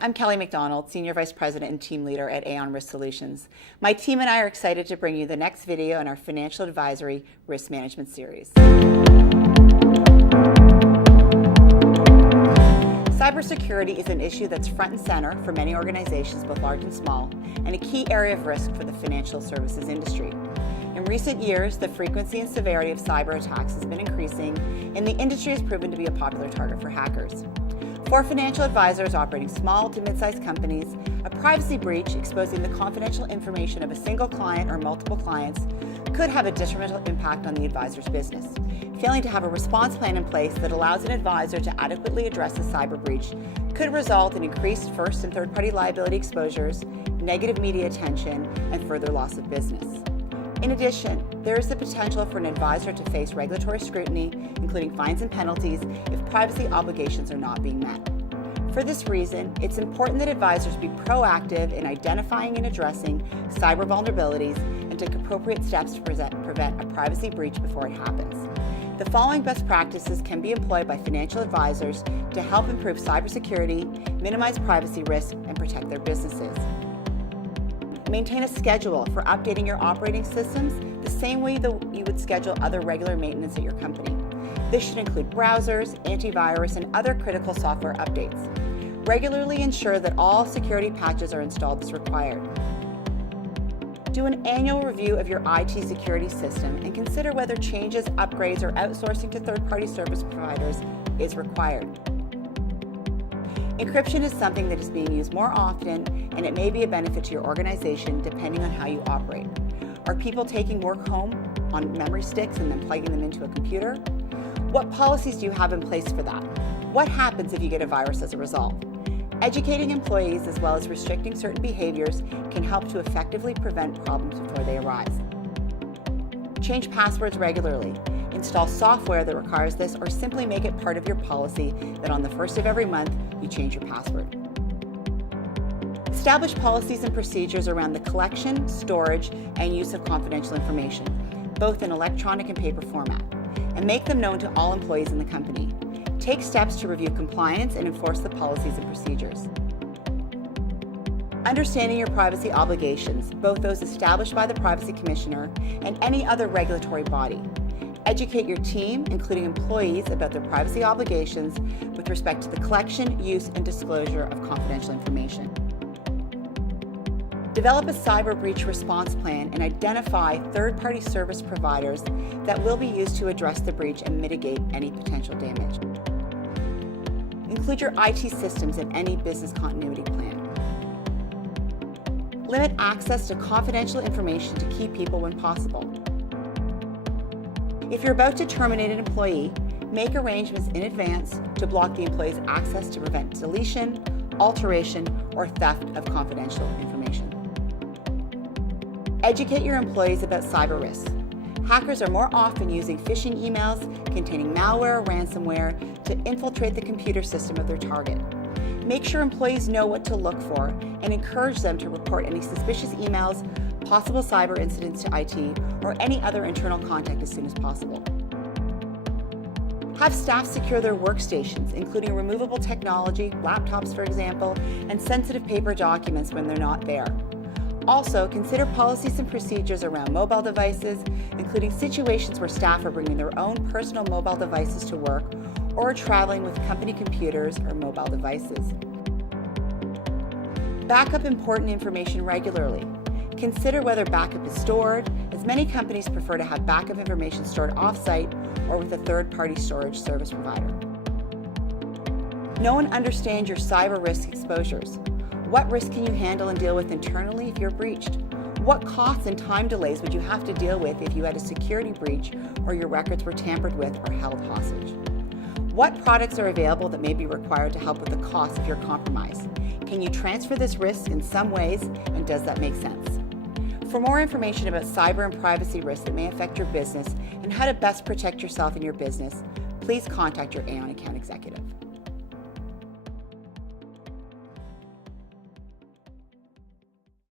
I'm Kelly McDonald, Senior Vice President and Team Leader at Aon Risk Solutions. My team and I are excited to bring you the next video in our Financial Advisory Risk Management series. Cybersecurity is an issue that's front and center for many organizations, both large and small, and a key area of risk for the financial services industry. In recent years, the frequency and severity of cyber attacks has been increasing, and the industry has proven to be a popular target for hackers. For financial advisors operating small to mid-sized companies, a privacy breach exposing the confidential information of a single client or multiple clients could have a detrimental impact on the advisor's business. Failing to have a response plan in place that allows an advisor to adequately address a cyber breach could result in increased first and third-party liability exposures, negative media attention, and further loss of business. In addition, there is the potential for an advisor to face regulatory scrutiny, including fines and penalties, if privacy obligations are not being met. For this reason, it's important that advisors be proactive in identifying and addressing cyber vulnerabilities and take appropriate steps to prevent a privacy breach before it happens. The following best practices can be employed by financial advisors to help improve cybersecurity, minimize privacy risk, and protect their businesses. Maintain a schedule for updating your operating systems the same way that you would schedule other regular maintenance at your company. This should include browsers, antivirus, and other critical software updates. Regularly ensure that all security patches are installed as required. Do an annual review of your IT security system and consider whether changes, upgrades, or outsourcing to third-party service providers is required. Encryption is something that is being used more often, and it may be a benefit to your organization depending on how you operate. Are people taking work home on memory sticks and then plugging them into a computer? What policies do you have in place for that? What happens if you get a virus as a result? Educating employees as well as restricting certain behaviors can help to effectively prevent problems before they arise. Change passwords regularly. Install software that requires this, or simply make it part of your policy that on the first of every month you change your password. Establish policies and procedures around the collection, storage, and use of confidential information, both in electronic and paper format, and make them known to all employees in the company. Take steps to review compliance and enforce the policies and procedures. Understanding your privacy obligations, both those established by the Privacy Commissioner and any other regulatory body. Educate your team, including employees, about their privacy obligations with respect to the collection, use, and disclosure of confidential information. Develop a cyber breach response plan and identify third-party service providers that will be used to address the breach and mitigate any potential damage. Include your IT systems in any business continuity plan. Limit access to confidential information to key people when possible. If you're about to terminate an employee, make arrangements in advance to block the employee's access to prevent deletion, alteration, or theft of confidential information. Educate your employees about cyber risks. Hackers are more often using phishing emails containing malware or ransomware to infiltrate the computer system of their target. Make sure employees know what to look for and encourage them to report any suspicious emails, possible cyber incidents to IT, or any other internal contact as soon as possible. Have staff secure their workstations, including removable technology, laptops for example, and sensitive paper documents when they're not there. Also, consider policies and procedures around mobile devices, including situations where staff are bringing their own personal mobile devices to work or traveling with company computers or mobile devices. Backup important information regularly. Consider whether backup is stored, as many companies prefer to have backup information stored off-site or with a third-party storage service provider. Know and understand your cyber risk exposures. What risk can you handle and deal with internally if you're breached? What costs and time delays would you have to deal with if you had a security breach or your records were tampered with or held hostage? What products are available that may be required to help with the cost if you're compromised? Can you transfer this risk in some ways, and does that make sense? For more information about cyber and privacy risks that may affect your business and how to best protect yourself and your business, please contact your Aon account executive.